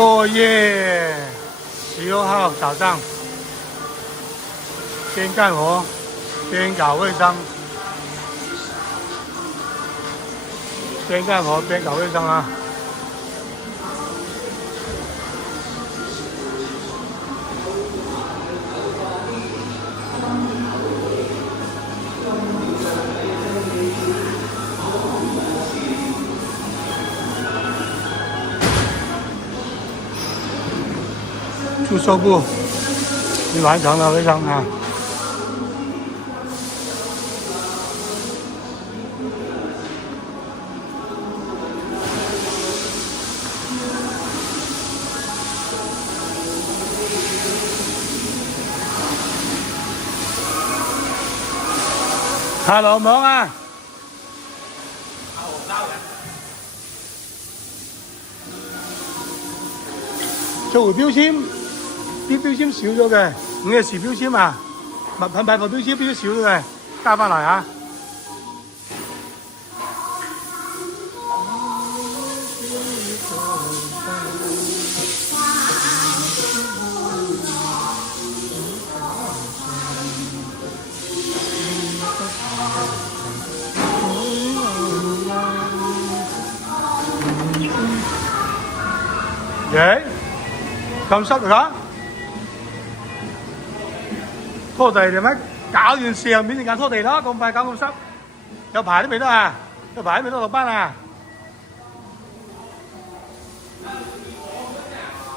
哦耶！10号早上边干活边搞卫生，边干活边搞卫生啊！住宿部已完成了卫生啊！Hello， 忙啊！做回標籤，啲標籤少咗嘅，5日時標籤啊，品牌個標籤少咗嘅，加翻嚟啊！耶！咁濕嚟㗎？拖地點解搞完上面時間拖地咯？咁快搞咁濕，有排都未得啊！有排都未得落班啊！